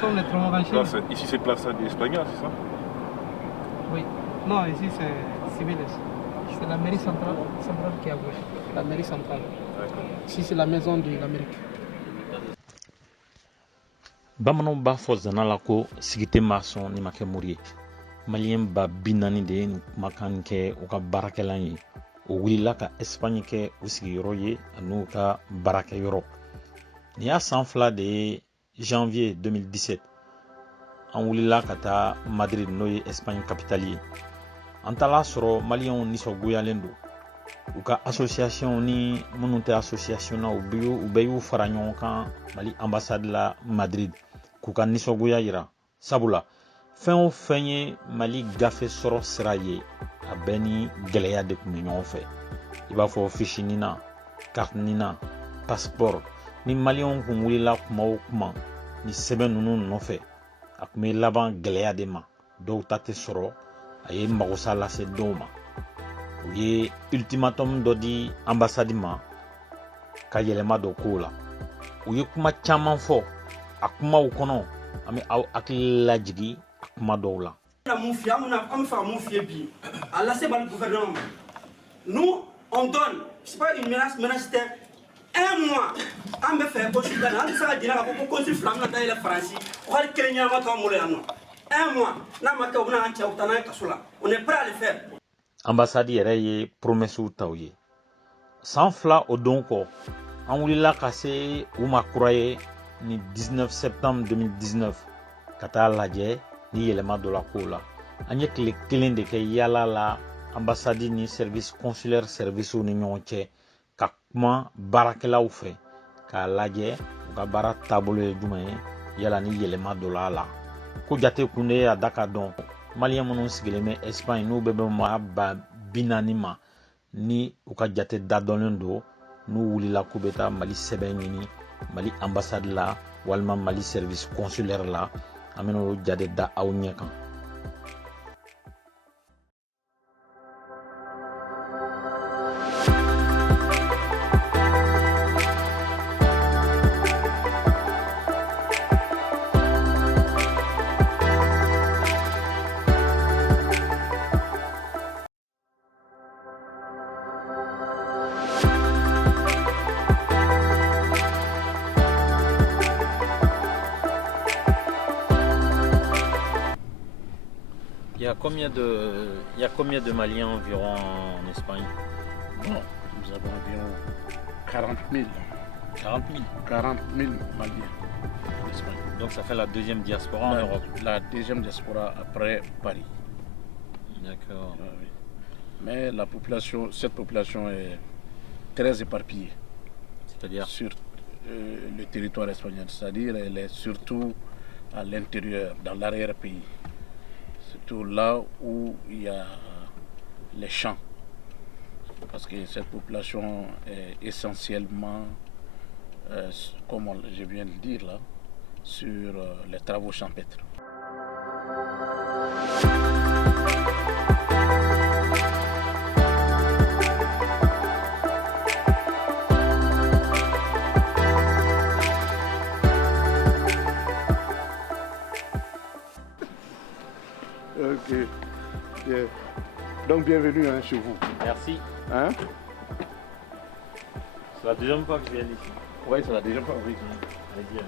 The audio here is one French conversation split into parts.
sommes les Tromogan chez nous. Ici c'est Plaza de España, c'est ça? Oui. Non, ici c'est Civiles. C'est la mairie centrale qui est à gauche. La mairie centrale. Ici c'est la maison de l'Amérique. Bamananw b'a fɔ zana la ko sigi tɛ maa sɔn ni ma kɛ mori ye. Maliyɛn ba 40 de ye nin kumakan kɛ u ka baarakɛlan ye. O wulila ka Espagne kɛ u sigiyɔrɔ ye an'u ka baarakɛyɔrɔ. Nin y'a san 2 de ye janvier 2017. An wulila ka taa Madrid n'o ye Espagne capitale ye. An taala sɔrɔ maliyɛnw nisɔngoyalen don. U ka association ni minnu tɛ association na u bɛɛ y'u fara ɲɔgɔn kan Mali ambassade la Madrid k'u ka nisɔngoya yira. Sabula fɛn o fɛn ye Mali gafe sɔrɔ sira ye a bɛɛ ni gɛlɛya de tun bɛ ɲɔgɔn fɛ. I b'a fɔ fiche nina, carte nina, passeport. Ni maliyɛnw kun wulila kuma o kuma ni sɛbɛn ninnu nɔfɛ a kun bɛ laban gɛlɛya de ma. Dɔw ta tɛ sɔrɔ a ye magosa lase dɔw ma. U ye ultimatum dɔ di ambassade ma ka yɛlɛma dɔ k'o la. U ye kuma caman fɔ a kumaw kɔnɔ an bɛ aw hakili lajigi a kuma dɔw la. Nous, on donne, c'est pas une menace, c'était 1 mois. On me fait un Sudan, on s'est dit là pour construire flamme dans la France. On va créer un mois comme on 1 mois. On est prêt à le faire. Ambassade yɛrɛ ye promesses taw ye. San 2 o don kɔ an wulila ka se u ma kura ye ni 19 septembre 2019 ka taa lajɛ ni yɛlɛma dɔ la k'o la. An ye tile 1 de kɛ yaala la ambassade ni service consulaire service ni ɲɔgɔn cɛ ka kuma baarakɛlaw fɛ k'a lajɛ u ka baara taabolo ye jumɛn ye yala ni yɛlɛma dɔ la. Ko jate kun de a da ka dɔn maliyɛn minnu sigilen bɛ Espagne n'u bɛɛ bɛ maa ba 40 ma ni u ka jate dadɔnlen don n'u wulila k'u bɛ taa Mali sɛbɛn ɲini Mali ambassade la walima Mali service consulaire la an bɛna o jate da aw ɲɛ kan. Il y a combien de Maliens environ en Espagne? Bon, nous avons environ 40 000. 40 000 40 000 Maliens en Espagne. Donc ça fait la deuxième diaspora en Europe. La deuxième diaspora après Paris. D'accord. Oui. Mais cette population est très éparpillée. C'est-à-dire sur le territoire espagnol. C'est-à-dire elle est surtout à l'intérieur, dans l'arrière-pays. Surtout là où il y a les champs. Parce que cette population est essentiellement, comme je viens de le dire là, sur les travaux champêtres. Ok. Yeah. Donc bienvenue chez vous. Merci. Hein? C'est la deuxième fois que je viens ici. Oui, c'est la deuxième fois, oui. Allez-y.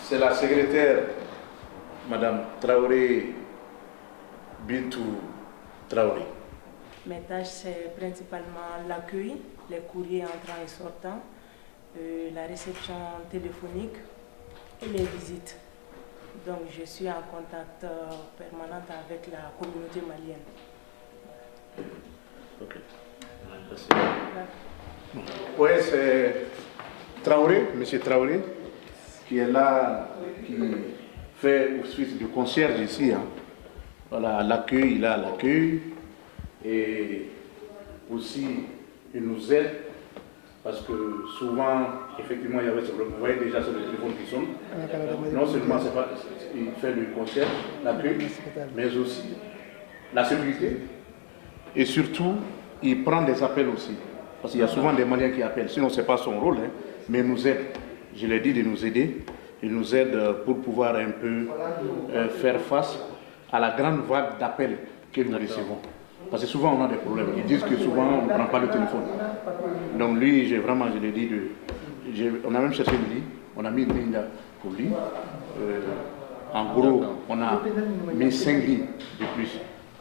C'est la secrétaire, Madame Traoré Bintou Traoré. Mes tâches, c'est principalement l'accueil, les courriers entrants et sortants, la réception téléphonique et les visites. Donc je suis en contact permanent avec la communauté malienne. Ok. Merci. Oui, c'est Traoré, M. Traoré, qui est là, qui fait office de concierge ici. Hein. Voilà, l'accueil, il a l'accueil. Et aussi, il nous aide Parce que souvent, effectivement, il y avait ce problème. Vous voyez déjà sur le téléphone qui sonne. Non seulement il fait le concert, l'accueil, mais aussi la sécurité. Et surtout, il prend des appels aussi. Parce qu'il y a souvent des Maliens qui appellent. Sinon, ce n'est pas son rôle, hein, mais il nous aide. Je l'ai dit de nous aider. Il nous aide pour pouvoir un peu faire face à la grande vague d'appels que nous recevons. Parce que souvent on a des problèmes. Ils disent que souvent on ne prend pas le téléphone. Donc lui, je l'ai dit, on a même cherché une ligne, on a mis une ligne là pour lui. En gros, on a mis 5 lignes de plus.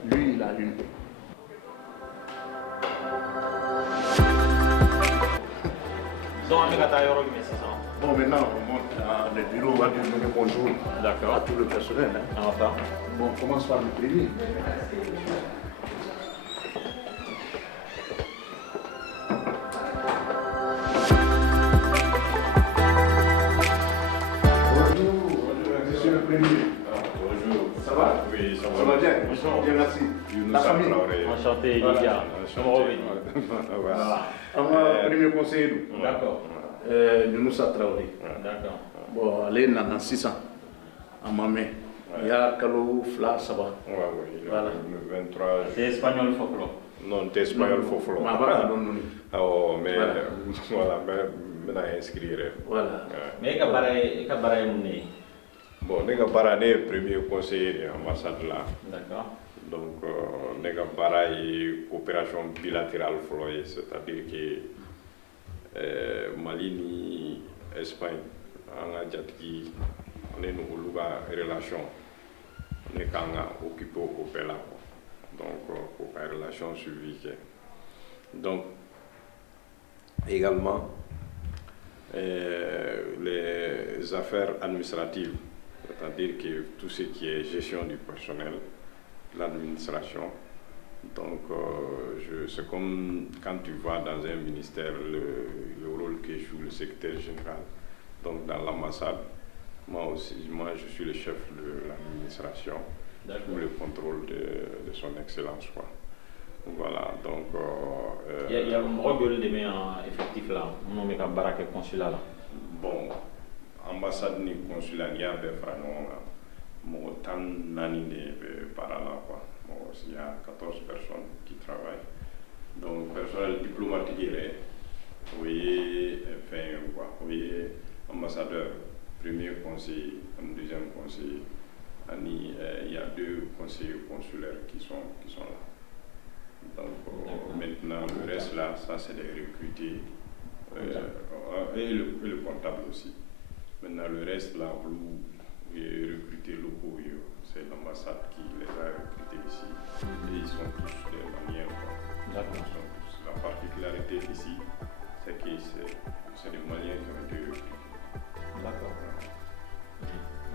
Lui, il a une. Bon, maintenant on monte dans le bureau, on va dire bonjour à tout le personnel. Hein. Bon, on commence par le premier. Monsieur le Premier. Bonjour. Ça va? Oui, ça va. Ça va bien? Bonjour. Bien, merci. La famille. Enchanté, Lydia. Voilà. Premier conseiller. D'accord. Nous Traoré. D'accord. Bon, allez, dans 6 ans. À ma main. Il y a Kalo, Fla, ça va. Oui, voilà. Le 23. C'est espagnol folklore. Non, c'est espagnol folklore. Oh, mais voilà, mais on inscrire. Voilà. Mais il y a Bon, nous avons le premier conseiller de l'ambassade là. D'accord. Donc, nous avons une coopération bilatérale, c'est-à-dire que Mali et Espagne, on a une relation, on est occupé au Pela. Donc, une relation suivie. Donc, également, les affaires administratives. C'est-à-dire que tout ce qui est gestion du personnel, l'administration. Donc, c'est comme quand tu vas dans un ministère, le rôle que joue le secrétaire général. Donc, dans l'ambassade, moi, je suis le chef de l'administration pour le contrôle de son excellence. Quoi. Voilà, donc... il y a un rôle de effectif là, on a un baraque consulat là. Bon. Ambassade ni consulat ni a bɛɛ fara ɲɔgɔn kan mɔgɔ 14 de baara la quoi. Il y a 14 personnes qui travaillent. Donc personnel diplomatique yɛrɛ o ye fɛn quoi, o ye ambassadeur, premier conseiller, deuxième conseiller, ani il y a 2 conseillers consulaires qui sont là. Donc maintenant le reste là, ça c'est des recrutés et le comptable aussi. Maintenant, le reste, là, vous recrutez locaux, c'est l'ambassade qui les a recrutés ici. Et ils sont tous des Maliens. La particularité ici, c'est que c'est des Maliens qui ont été recrutés. D'accord.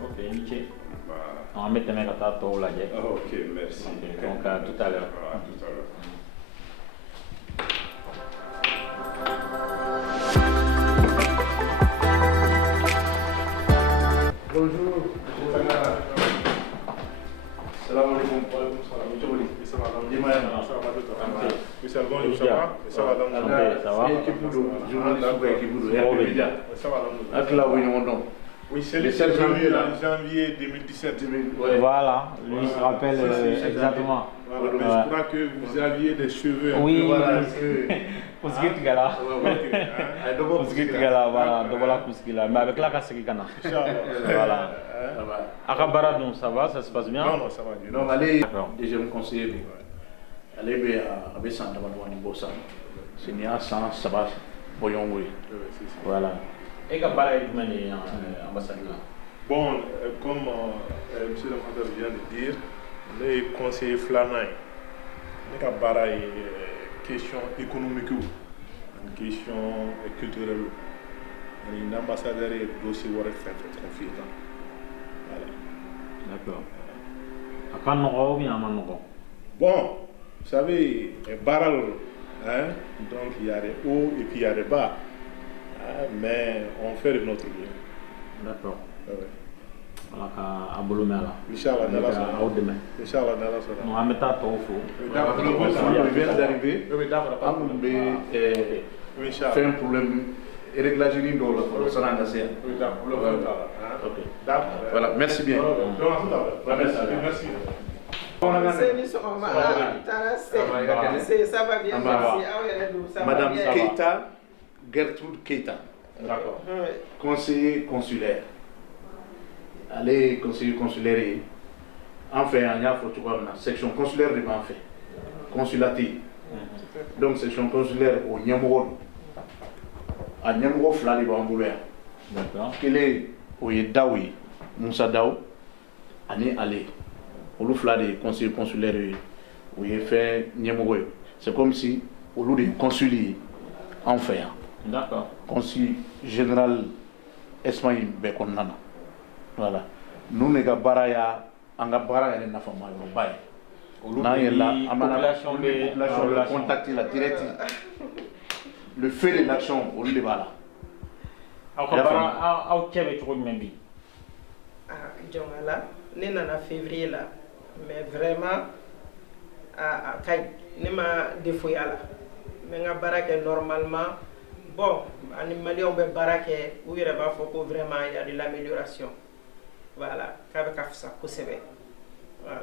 Ok, nickel. Voilà. On va mettre mes cartes au là. Ok, merci. Okay, donc, à tout à l'heure. À tout à l'heure. Bonjour, salam alaikum. Ça va, oui, c'est le 7 janvier 2017. Voilà, lui se rappelle exactement. Voilà, mais je crois que vous aviez des cheveux. Oui, voilà. Kuskitgala. Kuskitgala, voilà, Dobola Kuskila. Mais avec la Kassikana. Voilà. Akabara, donc ça va, ça se passe bien? Non, ça va bien. Non, allez, déjà me conseiller. Allez, à Bessan, de Bossa. C'est Nia sans Sabas, Boyon, oui. Voilà. Et Kabara est mené ambassadeur. Bon, comme M. le Mandeur vient de dire, les conseillers flanants, les Kabara est question économique, une question culturelle. Un ambassadeur est dossier où il fait confier. Voilà. D'accord. À quand nous ou bien à Manogo? Bon, vous savez, les barrels, hein, donc il y a des hauts et puis il y a des bas. Mais on fait de notre mieux. D'accord. Oui. Voilà, à Bolomela. Inch'Allah, demain. Inch'Allah, on va mettre à ton fou. Il vient d'arriver. fait un problème réglage ni dɔw la fɔlɔ sani an ka se yan. Voilà, merci bien. Merci. Madame Keita, Gertrude Keita, conseiller consulaire. Allez, conseiller consulaire. Enfin, il y a une section consulaire de Banfé, consulative. Donc, section consulaire au Niamoro. À Niamoro, Flali Bambouler. Qu'il est au Daoui, Moussa Daou, Ani Ali. Au Loufla des conseillers consulaires, où il fait Niamoro. C'est comme si, au lieu des consuliers, en fait. D'accord. Consul général Espagne Bekonana. Voilà. Nous, les gars, en Gabara, il y a une femme population contacté la directive. Le fait de l'action, au lieu de là. Jongala, ne nana février là, mais vraiment à ne m'a défouillé là. Mais nga barake normalement, bon, animalier on be barake, où il va faut vraiment il y a de l'amélioration. Voilà, qu'avec ça, possible. Voilà.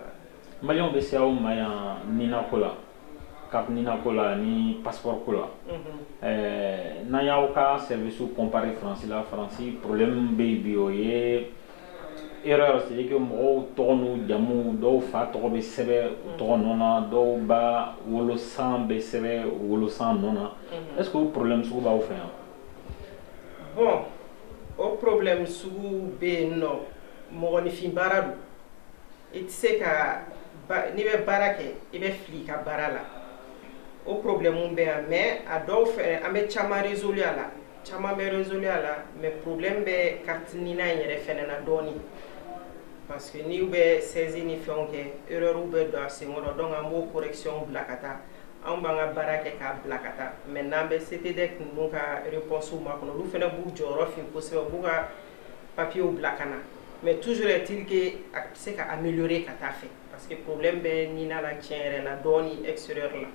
Malion be se aw maya nina kola carte nina kola ni passeport kola na yaw ka service comparé France la France problème be bio ye erreur c'est que mo tonu jamu do fa to be sebe to nona do ba wolo san be sebe wolo san nona est-ce que problème su ba o fait bon au problème su be no mo ni fi baradu et c'est que ni be barake ibe fli ka barala au problème be mais a do fait ambe chama résolu ala chama be résolu ala mais problème be carte nina yere fenena doni parce que ni be saisi ni fonke erreur ou be do asingoro donc amo correction blakata on banga barake ka blakata maintenant be c'était dès que nous ka réponse ou ma kono lu fena bu joro fi possible bu ka papier ou blakana mais toujours est-il que c'est qu'à améliorer kata fait parce que problème be ni na la tienne la doni extérieur là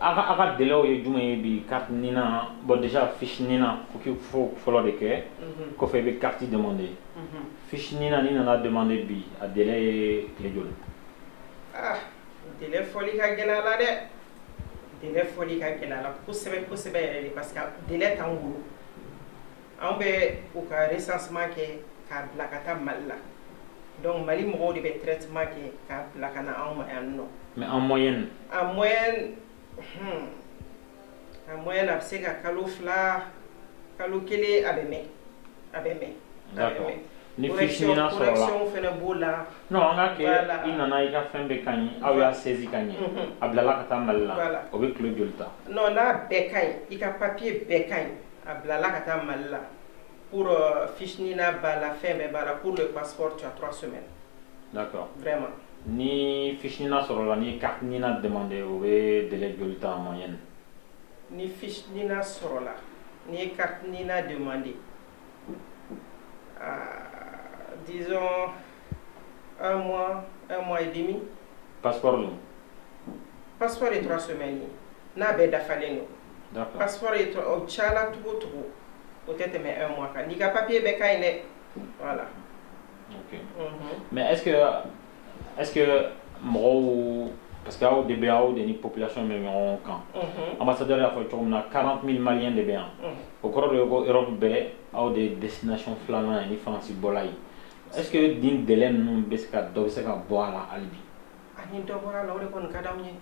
aga délai ye jumé bi carte nina bon déjà fiche nina faut follow de que ko fait be carte demander fiche nina ni na demander bi a délai le jol délai folie ka gena la de délai folie ka gena la pour se parce que délai tangu on be au ka recensement que ka blakata malla donc mali mo de be traitement que ka blakana en non mais en moyenne c'est ka kalo fla kalo kele abeme d'accord ni fiche nina sur là non anga ke inana ika fembe kanyi aw ya saisi kanyi ablala kata malla o be clé jolta non na be kanyi ika papier be kanyi ablala kata malla pour fiche nina bala fembe bala pour le passeport tu as 3 semaines d'accord vraiment ni fiche nina sur la ni carte nina demandé au be délai jolta en moyenne ni fiche nina sur la ni carte nina demandé disons un mois et demi. Passeport Passeport est 3 semaines. Na be dafaleno. D'accord. Passeport est au chala tout. Peut-être mais un mois. Ni ka papier be kayne. Voilà. OK. Mais est-ce que mo parce que au DBAO des populations même en camp. Ambassadeur a fait 40 000 Maliens de bien. Au cours de l'Europe B, au des destinations flamandes ni France bolay. Est-ce que din délai nous beska do se ka boire la albi ani do boire la on kon kadamni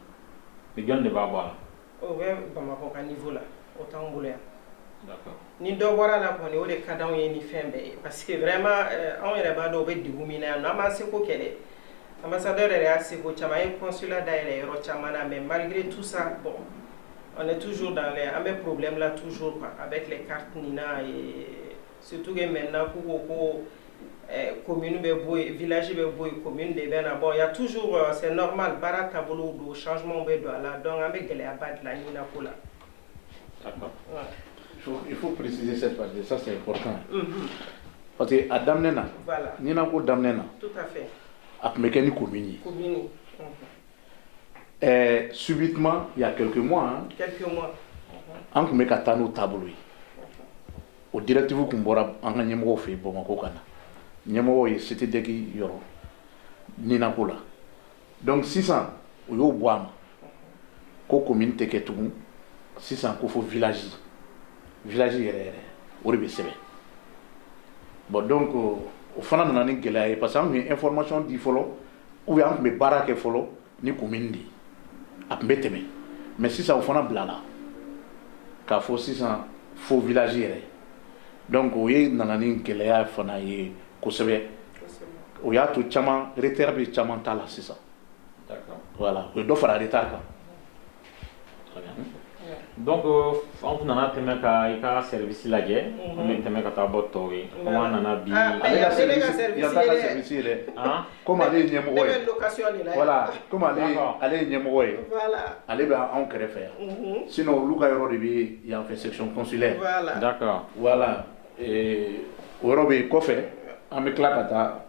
mais jon de ba boire o we ba ma ko niveau là autant boule d'accord ni do boire la ko ni o de kadamni ni fembe parce que vraiment on ere ba do be digumina na ma se ko kele ambassadeur est assez ko chama et consulat d'ailleurs ro chama na mais malgré tout ça bon on est toujours dans les mêmes problèmes là toujours avec les cartes nina et surtout que maintenant ko commune be boy village be boy commune de bena bon il y a toujours c'est normal baraka bolo do changement be do là donc avec gele abad la nina kola d'accord il faut préciser cette partie ça c'est important parce que adam nena voilà nina ko damnena tout à fait ak mekeni commune subitement il y a quelques mois an tun bɛ ka taa n'o taabolo ye o directive tun bɔra an ka ɲɛmɔgɔw fɛ yen Bamakɔ ka na ɲɛmɔgɔw ye CTDEC yɔrɔ ninako la donc sisan o y'o bɔ a ma ko commune tɛ kɛ tugun sisan ko fo village yɛrɛ yɛrɛ o de bɛ sɛbɛn bon donc o fana nana ni gɛlɛya ye parce que an tun ye information di fɔlɔ ou bien an tun bɛ baara kɛ fɔlɔ ni commune de ye a tun bɛ tɛmɛ mais sisan o fana bilala k'a fɔ sisan fo village yɛrɛ donc o ye nana ni gɛlɛya fana ye kosɛbɛ o y'a to caman retard bɛ caman ta la sisan voilà o ye dɔ fara retard kan. Donc an tun nana tɛmɛ ka i ka service lajɛ an bɛ tɛmɛ ka taa bɔ tɔw ye comme an nana bi ale ka service yɛrɛ comme ale ye ɲɛmɔgɔ ye voilà comme ale ye ɲɛmɔgɔ ye ale bɛ anw kɛrɛfɛ yan sinon olu ka yɔrɔ de bɛ yan fɛ section consulaire d'accord voilà o yɔrɔ bɛ yen kɔfɛ an bɛ tila ka taa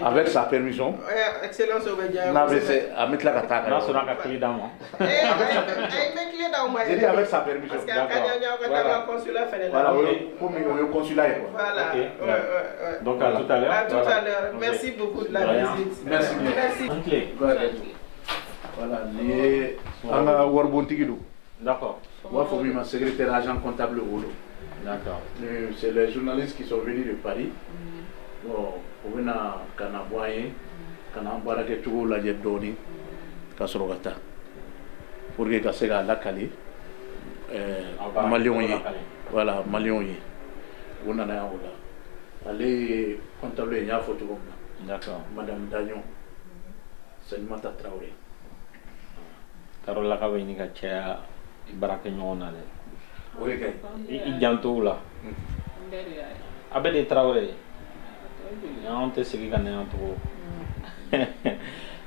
avec sa permission excellence o bɛ diya n'a bɛ se an bɛ tila ka taa n'a sɔrɔ an ka clé d'a ma j'ai dit avec sa permission voilà comme o ye consulat ye quoi donc à tout à l'heure merci beaucoup de la visite merci voilà nin ye an ka waribontigi don d'accord u b'a fɔ min ma secrétaire agent comptable olu d'accord c'est les journalistes qui sont venus de Paris bon u bɛna ka na bɔ an ye ka na an baarakɛcogo lajɛ dɔɔni ka sɔrɔ ka taa pour que ka se k'a lakale maliyɛnw ye voilà maliyɛnw ye u nana yan o la ale ye comptable ye n y'a fɔ cogo min na d'accord madame Dagnon Salimata Traoré Karola ka bɛ ɲini ka caya i baarakɛɲɔgɔn na dɛ o de ka ɲi i janto o la a bɛ de Traoré an tɛ segin ka na yan tugun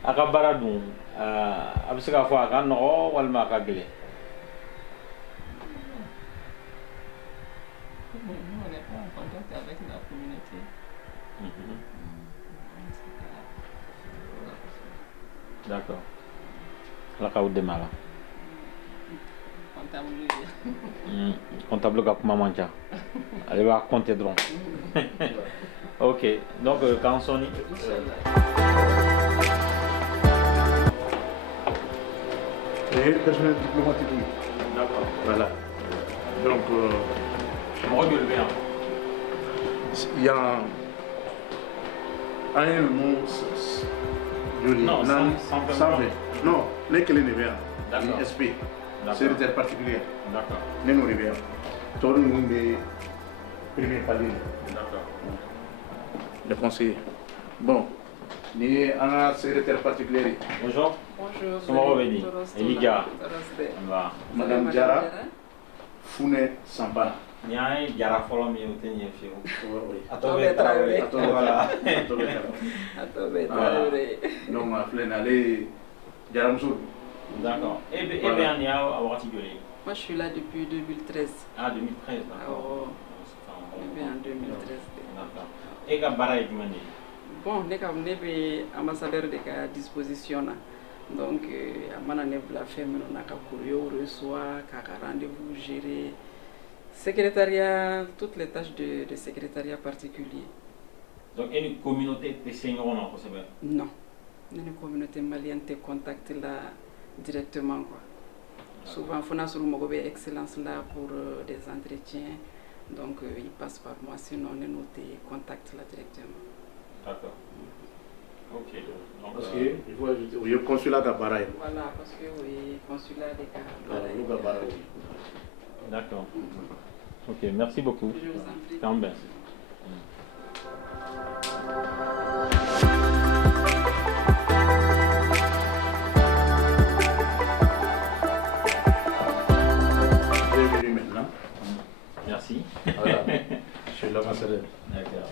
a ka baara dun a bɛ se k'a fɔ a ka nɔgɔ walima a ka gɛlɛn. On n'est pas en contact avec la communauté. D'accord. Ala k'aw dɛmɛ a la. Comptable ka kuma man ca ale b'a compter dɔrɔn. Ok, donc k'an sɔnni. Et personnel diplomatique, oui. D'accord. Voilà. Donc, mɔgɔ joli bɛ yan? il y a un nom joli. Non, sans non, les clés ne viennent. D'accord. SP. Secrétaire particulier. D'accord. Ne nous revient. Tout le monde est premier palier. D'accord. Le conseiller. Bon, ni un secrétaire particulier. Bonjour. Bonjour. Somɔgɔw bɛ di? Elija. Nba. Madame Diarra Fune Sampana. Ni y'an ye Jara fɔlɔ min ye o tɛ ɲɛ fiyewu. A tɔ bɛ bɛ Tarawele. Tarawele. Voilà. Donc, ma flemme aller Diarra Moussou. D'accord. Et bien, il y a un wagati joli? Moi, je suis là depuis 2013. Ah, 2013, d'accord. Depuis en 2013. D'accord. Et ka baara ye jumɛn de ye? Bon, ne bɛ ambassadeur de ka disposition na. Donc, a mana ne bila fɛn minnu na ka courrier reçoit, k'a ka rendez-vous gérer, secrétariat, toutes les tâches de secrétariat particulier. Donc, et une communauté tɛ se ɲɔgɔn na kosɛbɛ? Non. Ne ni communauté malienne tɛ contact la directement quoi. Souvent, Fona Mago bɛ excellence là pour des entretiens. Donc, il passe par moi, sinon on est noté contact là directement. D'accord. Ok. Donc, parce que il faut ajouter, il y a consulat de Baraï. Voilà, parce que oui, consulat de Baraï. D'accord. Ok, merci beaucoup. Je vous en prie. Tant bien. Bienvenue maintenant. Merci. Voilà. Je suis l'ambassadeur. D'accord.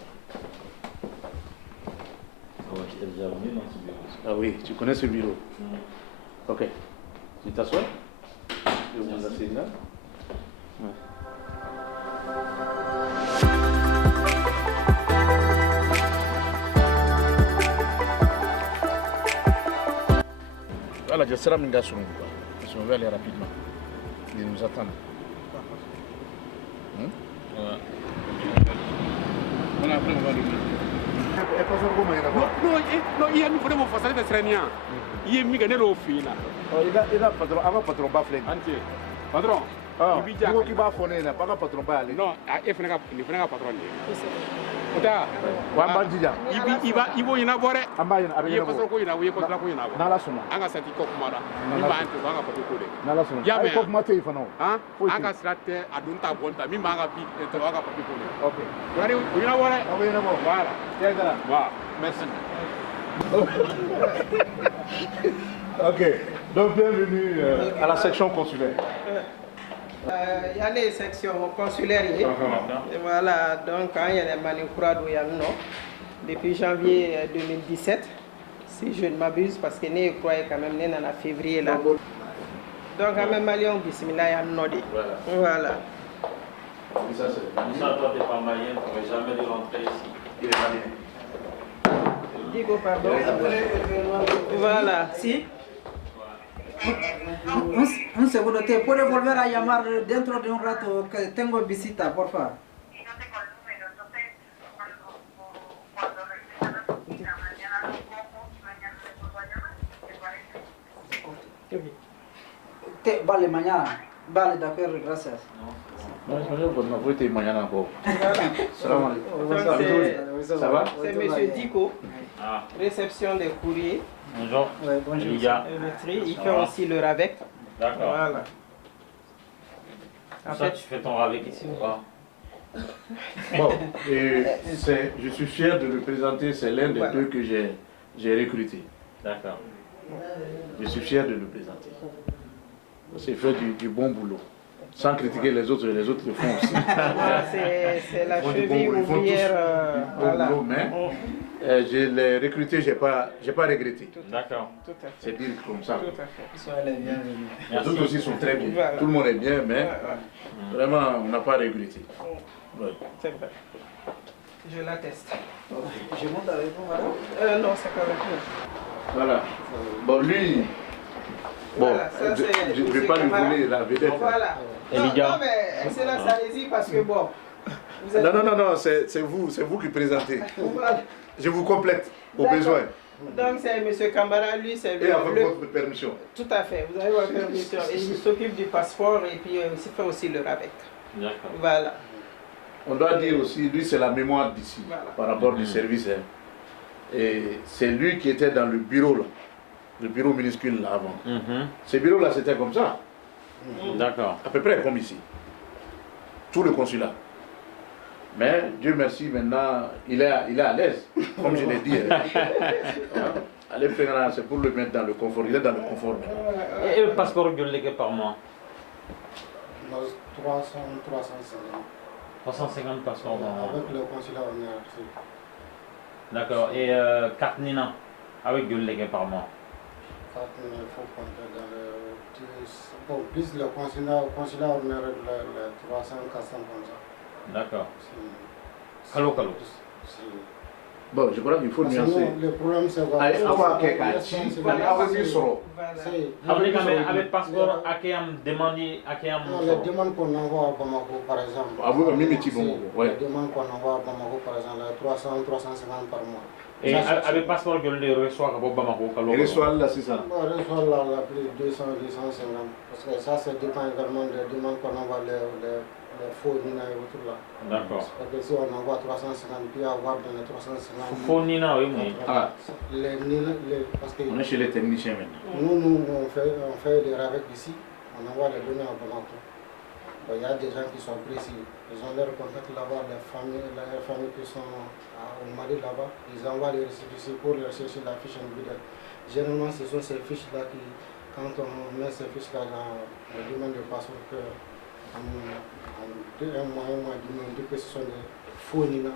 Oh, je t'ai déjà venu dans ce bureau. Ah oui, tu connais ce bureau. Ok. Tu t'assois. Je vous assieds là. Ouais. Voilà, je serai mon gars sur nous. On va aller rapidement. Ils nous attendent. Voilà, après on va lui non, il y a une fois de mon façade de Srenia. Il y a mis un élo fina. Il a patron, avant patron baflé. Antier. Patron. Ah, il faut qu'il va fourner, pas un patron pas aller. Non, il faut un patron. Oda. Wambandija. Il va y en avoir. Ambaye Il y a pas trop il y a pas trop il y a. Nala sona. Anga sati ko kumara. Il va ante ko anga pas ko de. Nala sona. Ya me. Ko mate ifano. Hein? Anga strate adunta bonta mi manga bi to anga pas ko de. OK. Yari il y en avoir. Oui, non. Voilà. Tiens là. Voilà. Merci. OK. Donc bienvenue à la section consulaire. Il y a les sections consulaires. Et voilà, donc quand il y a les Malinkoura depuis janvier 2017, si je ne m'abuse, parce que nous croyons quand même en février là. Donc en même Malion, bismillah, il y a Nodi. Voilà. Ça, toi, t'es pas malien, tu n'aurais jamais dû rentrer ici. Il est malien. Digo, pardon. Voilà, si. Un segundo, ¿te puede volver a llamar dentro de un rato que tengo visita, por favor? Vale, mañana. Vale, de acuerdo, gracias. Non, je vais te mañana encore. Ça va? C'est monsieur Diko, réception des courriers. Bonjour. Ouais, bonjour. Il fait aussi le RAVEC. D'accord. Voilà. En fait, tu fais ton RAVEC ici ou pas? Bon, et je suis fier de le présenter, c'est l'un des deux que j'ai recruté. D'accord. Je suis fier de le présenter. C'est fait du bon boulot. Sans critiquer les autres le font aussi. C'est la cheville ouvrière. Voilà. Mais je l'ai recruté, je n'ai pas regretté. D'accord. C'est dire comme ça. Tout à fait. Les autres aussi sont très bien. Voilà. Tout le monde est bien, mais vraiment, on n'a pas regretté. Ouais. C'est vrai. Je l'atteste. Je monte avec vous, madame? Non, c'est quand même plus. Voilà. Bon, lui, voilà, je ne vais pas lui voler la vedette. Voilà. Non, mais c'est la Salésie parce que bon. Vous êtes... Non, c'est vous qui présentez. Voilà. Je vous complète au besoin. Donc c'est M. Kambara, lui, c'est le... Et avec votre permission. Tout à fait, vous avez votre permission. Et il s'occupe du passeport et puis il fait aussi le RAVEC. D'accord. Voilà. On doit dire aussi, lui, c'est la mémoire d'ici, voilà, par rapport du service. Hein. Et c'est lui qui était dans le bureau, là, le bureau minuscule là avant. Ce bureau-là, c'était comme ça. D'accord. À peu près comme ici. Tout le consulat. Mais Dieu merci, maintenant, il est à l'aise, comme je l'ai dit. Allez, c'est pour le mettre dans le confort. Il est dans le confort maintenant. Et le passeport gueulé par mois? 350 passeports par mois. Avec le consulat, on est reçu. D'accord. Et carte Nina, avec gueulé par mois? Carte Nina, il faut compter dans le... Bon, plus le consulat, on est le 300, 400 comme ça. D'accord. Calo. Bon, je crois qu'il faut nuancer. Le problème, c'est quoi? Avec passeport, à qui on demande les demandes qu'on envoie à Bamako, par exemple. Les demandes qu'on envoie à Bamako, par exemple, 300, 350 par mois. Et avec passeport que le reçoit à Bamako, il reçoit là, c'est ça? Il reçoit là, plus de 200, 250. Parce que ça dépend également des demandes qu'on envoie les faux Nina et autres là. D'accord. Parce que si on envoie 350, puis avoir dans les 350. Faux Nina, oui, mais. Les Nina, parce que. On est chez les techniciens maintenant. Nous, on fait des RAVEC ici, on envoie les données à Bamako. Il y a des gens qui sont précis. Ils ont leur contact là-bas, les familles qui sont au Mali là-bas. Ils envoient les récépissés pour leur chercher la fiche individuelle. Généralement, ce sont ces fiches-là qui, quand on met ces fiches-là dans le domaine de passeport, un mois, on dit que ce sont des faux Nina.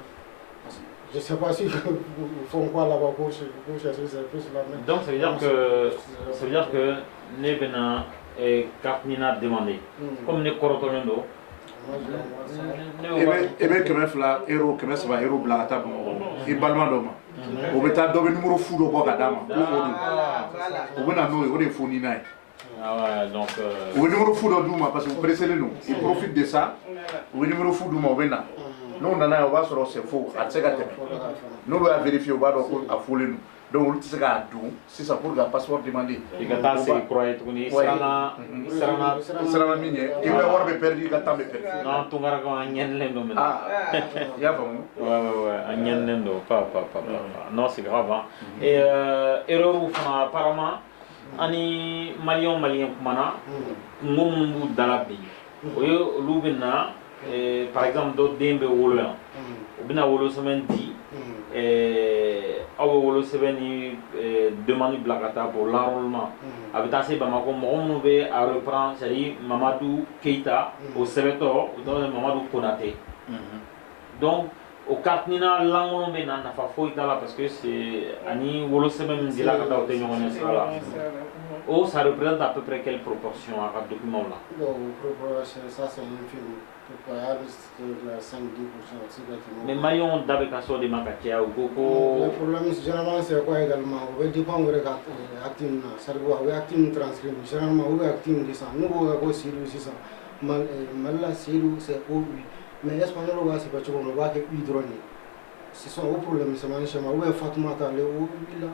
Je ne sais pas s'ils font quoi là-bas pour chercher ces fiches-là. Donc ça veut dire que les Bénin et carte Nina demandé. Comme les Corotonondo. Et bien, comme là, héros, comme ça va, héros blanc à table. Et balman d'homme. On va t'en donner numéro fou de quoi, madame. On va nous, on est fou Nina. Ah ouais, donc... Au numéro fou dans Douma, parce que vous précédez nous. Ils profitent de ça. Au numéro fou Douma, nous, on a un c'est faux. Nous, on va vérifier au bas de la foule. Donc, on sait que c'est ça pour le passeport demandé. Il y a des gens qui croient que c'est un minier. Il va avoir perdu, il va t'en perdu. Non, tu vas avoir un yen lendo. Ah, il y a pas. Ouais, un yen lendo. Pas. Non, c'est grave. Et erreur apparemment, ani malien kumana, ngombu dalabi. Oyo lubina, par exemple, d'autres dembe woloyan. Obina wolo semaine dit. Awo wolo sebeni demande blagata pour l'enrôlement. Avec assez Bamako, on veut à reprendre, c'est-à-dire Mamadou Keita au Sévétor, ou dans Mamadou Konaté. Donc, au Katnina, l'anglais mais n'a pas fouillé là parce que c'est Ani wolo seben dit la kata au tenyon là. Oh, ça représente à peu près quelle proportion à ce document là? Ça c'est un film. Mais Mayon d'avec un sort de Makatia ou Coco. Le problème généralement c'est quoi également? On veut dépendre de l'acting, ça doit être acting transcrit. Généralement, on veut acting de ça. Nous, on va aussi ça. Malala, c'est au mais espagnol, c'est pas on va que hydrone. C'est son problème, c'est manchement. On va Fatoumata, le haut là.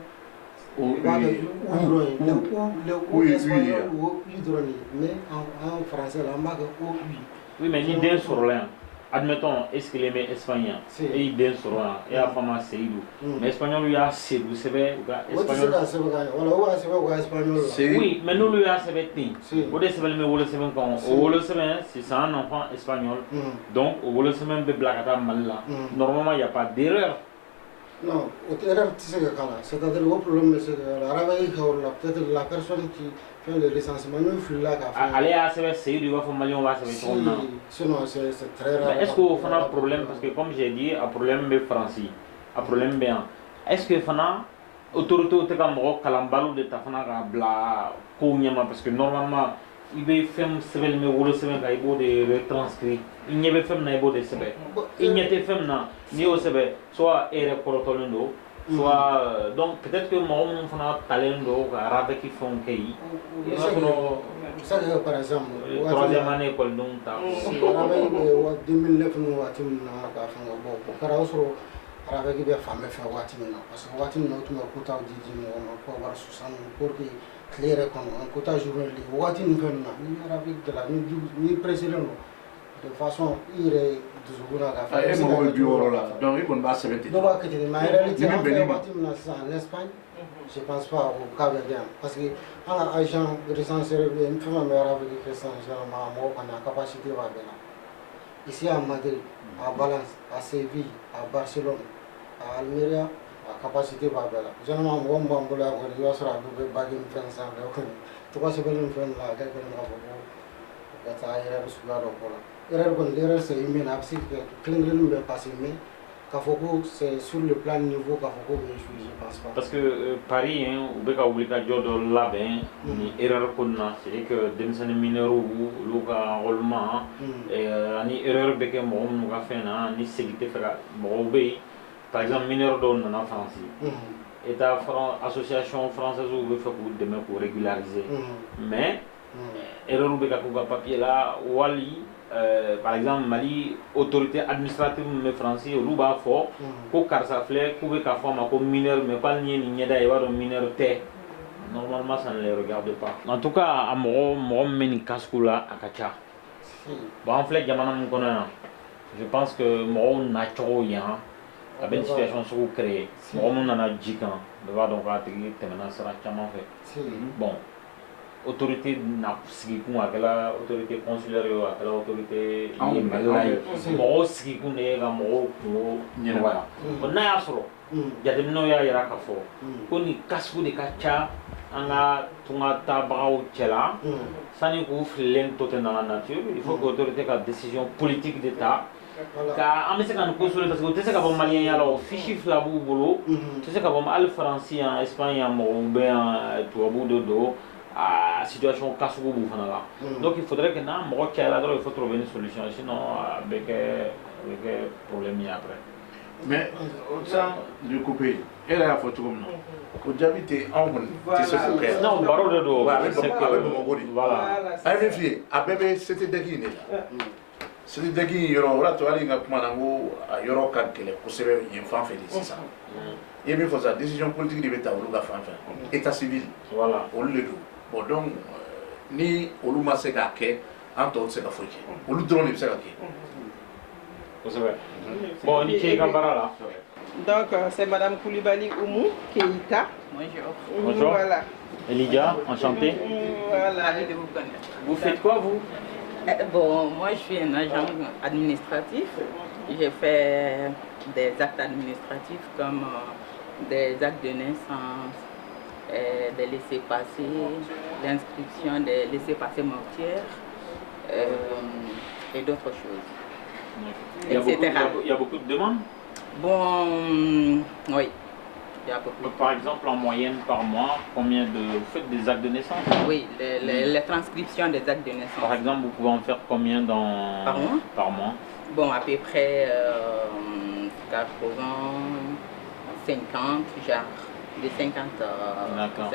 Mais en français, la marque au oui, mais il est sur l'un. Admettons, est-ce qu'il est espagnol? Et il est sur l'un. Et à fama Seydou. Mais espagnol, lui a Seydou, c'est vrai. Oui, mais nous lui a Seydou. Vous devez savoir, mais vous le savez quand. Vous le savez, c'est un enfant espagnol. Donc, vous le savez, mais Blacata Malala. Normalement, il n'y a pas d'erreur. Non, l'erreur, c'est-à-dire le problème, c'est peut-être la personne qui fait le recensement, nous là. Allez à Seydou, il va faire Malion, va se mettre. Sinon, c'est très rare. Est-ce qu'on a un problème? Parce que, comme j'ai dit, un problème de français, un problème bien. Est-ce que Fana, autorité au Tegamro, Kalambalou de Tafana, Bla, Kounyama, parce que normalement, il va faire Sevel, mais vous le savez, il va de retranscrire. Il n'y avait pas de Sevel. Il n'y avait pas ni au Sevel, soit Ere Korotolendo, soit. Donc, peut-être que moi, on a un talent, avec qui font Kei. Ça, par exemple, troisième année école donc si 2009 nous avons avec des femmes faire parce que watim nous tu me quota dit on peut avoir 60 pour que clair un quota journalier watim fait na avec de la ni président de façon iré donc il va se mettre donc en réalité en Espagne je ne pense pas au cas verdien parce que un agent recensé une femme avec des questions généralement on a capacité de ici à Madrid, à Valence, à Séville, à Barcelone, à Almeria, à capacité de généralement on va on va sur la bague une fin sans tu vois c'est pas une fin là quelqu'un va ça erreur sur la route l'erreur c'est humaine parce que plein de nous passer mais c'est sur le plan niveau Kafoko je pense pas. Parce que Paris, on peut oublier que Jodo Labin, ni erreur qu'on a, c'est que des mineurs ou Luka Rolman, ni erreur que moi nous a fait ni sécurité faire Morobé, par exemple mineur d'on en France. Et la association française où veut faire demain pour régulariser. Mais erreur que qu'on papier là, Wali. Par exemple, Mali, autorité administrative mais français, ou bas fort, pour Karsafle, pour que forme comme mineur, mais pas ni d'ailleurs mineur té. Normalement, ça ne les regarde pas. En tout cas, à mon meni kaskoula à Kacha. Bon, en fait, je pense que mon nacho yan, la bonne situation se crée. Mon nana jikan, de voir donc à terminer sera chamant fait. Bon. Autorité n'a pas aquela autorité consulaire aquela autorité malai mo sigi kunde ga mo ko nyewala on na asro ya de no ya yara ka fo ko ni kasku de kacha anga tunga tabao chela sani ko flen to dans la nature il faut que autorité ka décision politique d'état ka amese kan ko solo parce que tese ka bon malien ya la fichi flabu bolo tese ka bon al français en espagne mo ben to abu do à situation Kassou Boufana. Donc il faudrait que nous, il faut trouver une solution, sinon avec problème après. Mais sans le couper, elle a photo comme nous. Au Djabité, on se fait. Non, baro de dos. Voilà. Avec fille, à bébé, c'était déguiné. C'était déguiné, il y aura tout à l'heure, il y aura quatre kélés, pour se faire une femme félicite. Il y a une décision politique de l'État, État civil. Voilà. Au lieu de bon, donc, ni au lieu de se faire, entre autres, c'est la folie. Au lieu de drone, c'est la folie. Bon, on y là. Donc, c'est Madame Koulibaly Oumou Keïta. Bonjour. Bonjour. Voilà. Eliga, enchanté. Voilà. Ravi de vous connaître. Vous faites quoi, vous? Bon, moi, je suis un agent administratif. J'ai fait des actes administratifs comme des actes de naissance, des laissez-passer, l'inscription des laissez-passer mortières et d'autres choses. Il y a beaucoup de demandes? Bon, oui. Il y a beaucoup. Par exemple, en moyenne par mois, combien vous faites des actes de naissance? Oui, les transcriptions des actes de naissance. Par exemple, vous pouvez en faire combien par mois? Bon, à peu près 80, 50, genre de 50. D'accord.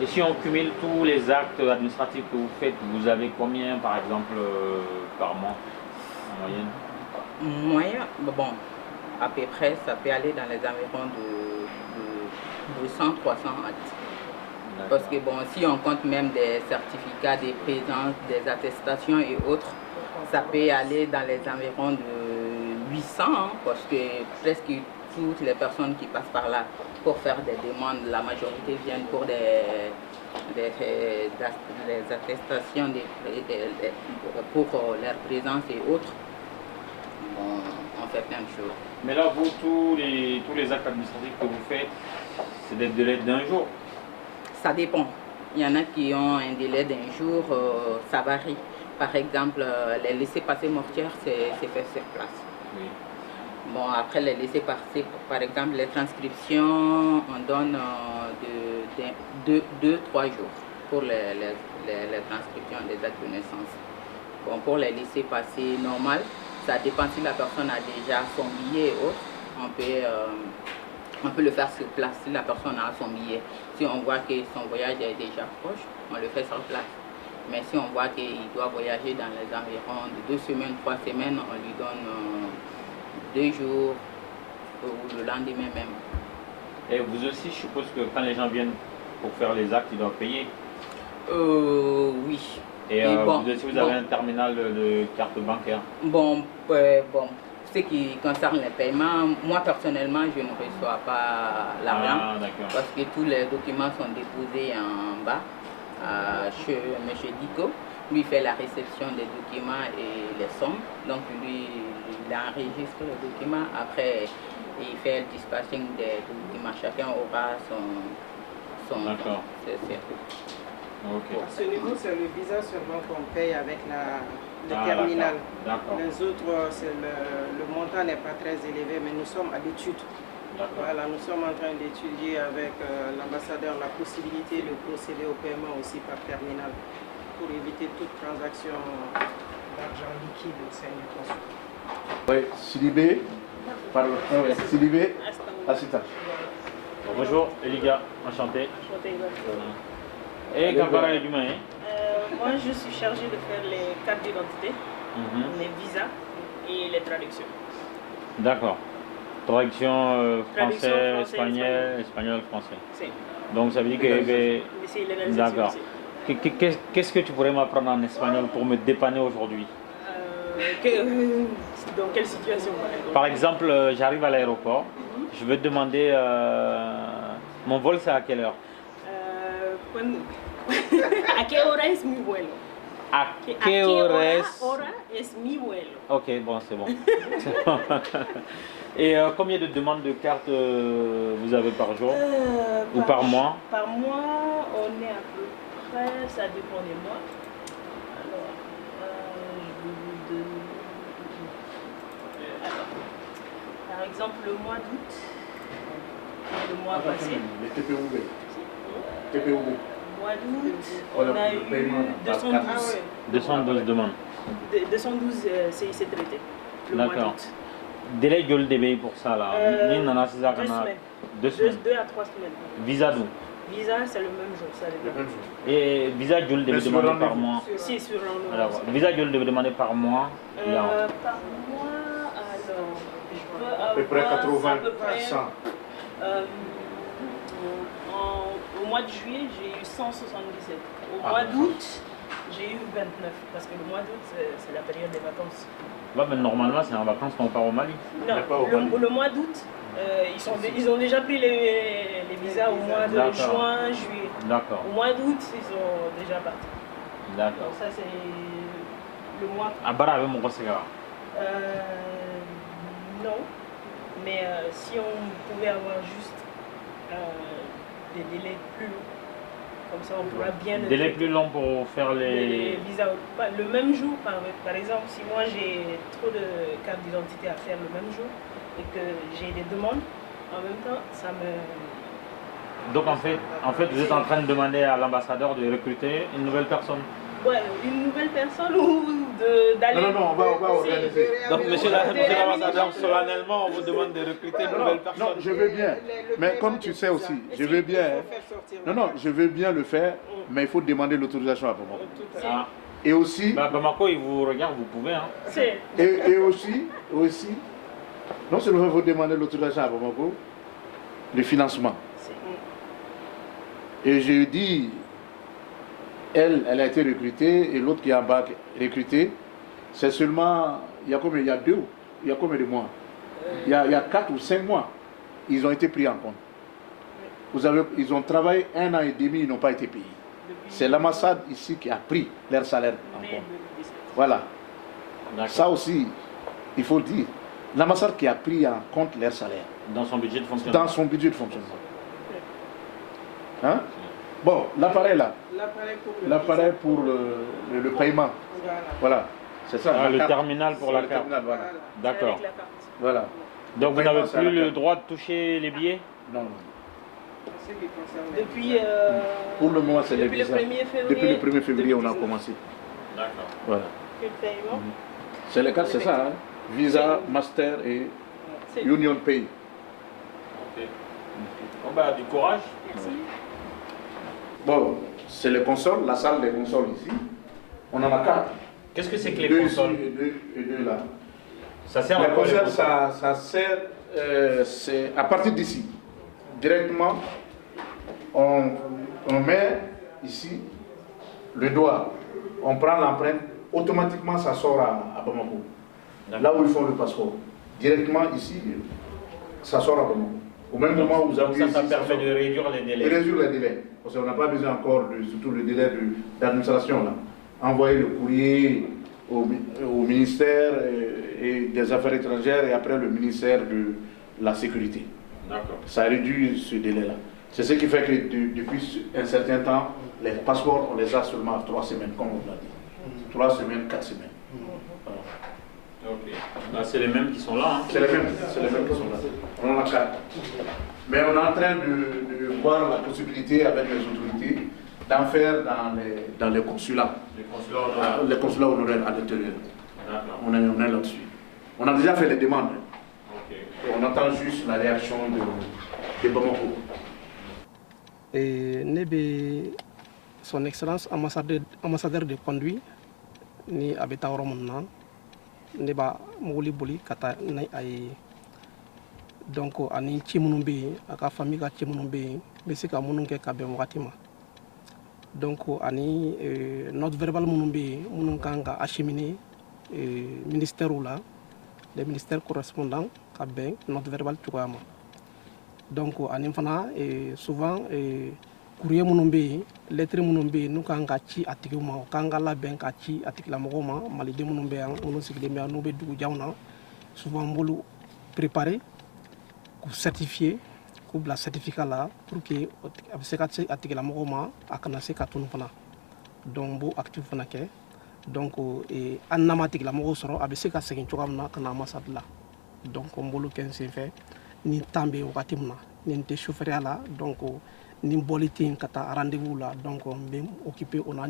Et si on cumule tous les actes administratifs que vous faites, vous avez combien par exemple par mois en moyenne? Moyen, bon, à peu près, ça peut aller dans les environs de 100-300 actes. Parce que bon, si on compte même des certificats de présence, des attestations et autres, ça peut aller dans les environs de 800, hein, parce que presque toutes les personnes qui passent par là pour faire des demandes, la majorité viennent pour des attestations pour leur présence et autres. Bon, on fait plein de choses. Mais là, vous, tous les actes administratifs que vous faites, c'est des délais d'un jour? Ça dépend. Il y en a qui ont un délai d'un jour, ça varie. Par exemple, les laissez-passer mortières, c'est fait sur place. Oui. Bon, après les laissez-passer, par exemple, les transcriptions, on donne 2-3 jours pour les transcriptions des actes de naissance. Bon, pour les laissez-passer normales, ça dépend si la personne a déjà son billet et autres. On peut le faire sur place si la personne a son billet. Si on voit que son voyage est déjà proche, on le fait sur place. Mais si on voit qu'il doit voyager dans les environs de 2 semaines, 3 semaines, on lui donne 2 jours ou le lendemain même. Et vous aussi, je suppose que quand les gens viennent pour faire les actes, ils doivent payer? Oui. Et bon, vous aussi, vous avez un terminal de carte bancaire? Bon, ce qui concerne les paiements, moi personnellement, je ne reçois pas l'argent parce que tous les documents sont déposés en bas chez M. Diko. Lui fait la réception des documents et les sommes. Donc lui, il enregistre le document. Après, il fait le dispatching des documents. Chacun aura son D'accord. C'est tout. Okay. À ce niveau, c'est le visa seulement qu'on paye avec le terminal. Les autres, le montant n'est pas très élevé, mais nous sommes à l'étude. Voilà, nous sommes en train d'étudier avec l'ambassadeur la possibilité de procéder au paiement aussi par terminal pour éviter toute transaction d'argent liquide au sein du consulat. Oui, Sidibé, pardon, Sidibé, assistant. Bonjour, Eliga, enchanté. Et Gambara et Dumain? Moi, je suis chargée de faire les cartes d'identité, les visas et les traductions. D'accord. Traduction français, espagnol, français. Si. Donc ça veut dire que... D'accord. Qu'est-ce que tu pourrais m'apprendre en espagnol pour me dépanner aujourd'hui? Dans quelle situation par exemple, j'arrive à l'aéroport, je veux te demander mon vol, c'est à quelle heure? ¿A qué hora es mi vuelo? ¿A qué hora es mi vuelo? Ok, bon, c'est bon. Et combien de demandes de cartes vous avez par jour ou par mois? Par mois, on est à peu près, ça dépend des mois. Alors, par exemple, le mois d'août, le mois passé. Mois d'août, on a eu 212. 212 demandes. 212 CIC traités. Le mois d'août. Délai joli de bɛ pour ça là. Ni nana sisan kana 2 semaines. 2 à 3 semaines. Visa d'où? Visa, c'est le même jour, ça dépend. Et visa joli de demander par mois? Si, sur rendez-vous. Alors, visa joli de demander par mois? Par mois, alors, je peux avoir à peu près 80, à peu près, 100. Au mois de juillet, j'ai eu 177. Au Ah, mois d'août, j'ai eu 29. Parce que le mois d'août, c'est la période des vacances. Ouais, mais normalement, c'est en vacances qu'on part au Mali. Non, le mois d'août, ils ont déjà pris les visas au mois de juin, juillet. D'accord. Au mois d'août, ils sont déjà partis. D'accord. Donc ça, c'est le mois. À Bara, avec mon conseil. Non, mais si on pouvait avoir juste des délais plus longs, comme ça on pourra bien... Délai plus long pour faire les visas. Le même jour, par exemple, si moi j'ai trop de cartes d'identité à faire le même jour et que j'ai des demandes, en même temps, ça me... Donc en fait, vous êtes en train de demander à l'ambassadeur de recruter une nouvelle personne? Ouais, une nouvelle personne ou d'aller... Non, on va organiser. Donc monsieur l'ambassadeur, solennellement, on vous demande de recruter une nouvelle personne? Non, je veux bien. Mais comme tu sais aussi, je veux bien. Non, je veux bien le faire, mais il faut demander l'autorisation à Bamako. Ah. Et aussi... Bamako, il vous regarde, vous pouvez. Hein. Et aussi, non seulement il faut demander l'autorisation à Bamako, le financement. Et je dis, elle a été recrutée et l'autre qui est en bas recruté, c'est seulement, il y a combien de mois? Il y a 4 ou 5 mois, ils ont été pris en compte. Ils ont travaillé 1 an et demi, ils n'ont pas été payés. C'est l'ambassade ici qui a pris leur salaire en compte. Voilà. Ça aussi, il faut le dire. L'ambassade qui a pris en compte leur salaire. Dans son budget de fonctionnement. Dans son budget de fonctionnement. Hein? Bon, l'appareil là. L'appareil pour le paiement. Voilà. C'est ça. Ah, le terminal pour la carte. Voilà. D'accord. Voilà. Donc vous n'avez plus le droit de toucher les billets? Non. Depuis, pour le moment, c'est les depuis le visas. 1er février. Depuis le 1er février, on a commencé. D'accord. Voilà. Le paiement. C'est le cas, c'est ça. Hein? Visa, Master et Union Pay. Ok. Bon, bah, du courage. Merci. Bon, c'est les consoles, la salle des consoles ici. On en a 4. Qu'est-ce que c'est que les consoles? Et deux là. Ça sert à les quoi? consoles, ça sert, c'est à partir d'ici. Directement, on met ici le doigt, on prend l'empreinte, automatiquement ça sort à Bamako. Là où ils font le passeport. Directement ici, ça sort à Bamako. Au même moment où vous avez ça permet de réduire les délais. Réduire les délais. Parce qu'on n'a pas besoin encore, surtout le délai d'administration. Envoyer le courrier au ministère et des Affaires étrangères et après le ministère de la Sécurité. Ça réduit ce délai-là. C'est ce qui fait que depuis un certain temps, les passeports, on les a seulement à 3 semaines, comme on l'a dit. 3 semaines, 4 semaines. Voilà. Okay. C'est les mêmes qui sont là. Hein. C'est les mêmes qui sont là. On en a 4. Mais on est en train de voir la possibilité avec les autorités d'en faire dans les consulats. Les consulats honoraires à l'intérieur. On est là-dessus. On a déjà fait les demandes. On attend juste la réaction de Bamako. Et son excellence ambassadeur de conduit ni abeta oromona ne ba muguli boli kata nay ay donc ani ci munum be aka famille ka ci munum be be se ka munum ke ka be wakati ma donc ani note verbal munum be munum kanga acheminer ministère là les ministères correspondants ka ben note verbal tuama donc ani fana souvent courrier munum be lettre munum be nu kanga ci atigi ma kanga la ben ka ci atigi la mo ma mali de munum be an onu sigile me anu be dugu jawna souvent mbolu préparer pour certifier pour la certificat là pour que se ka atigi la mo ma akana se ka tunu fana donc bo actif fana ke donc anama atigi la mo soro abe se ka segin chokamna kana ambassade là donc mbolu ken se fait ni tambe wakati mna ni te chauffeur là donc ni boliti kata rendez-vous là donc on est occupé on a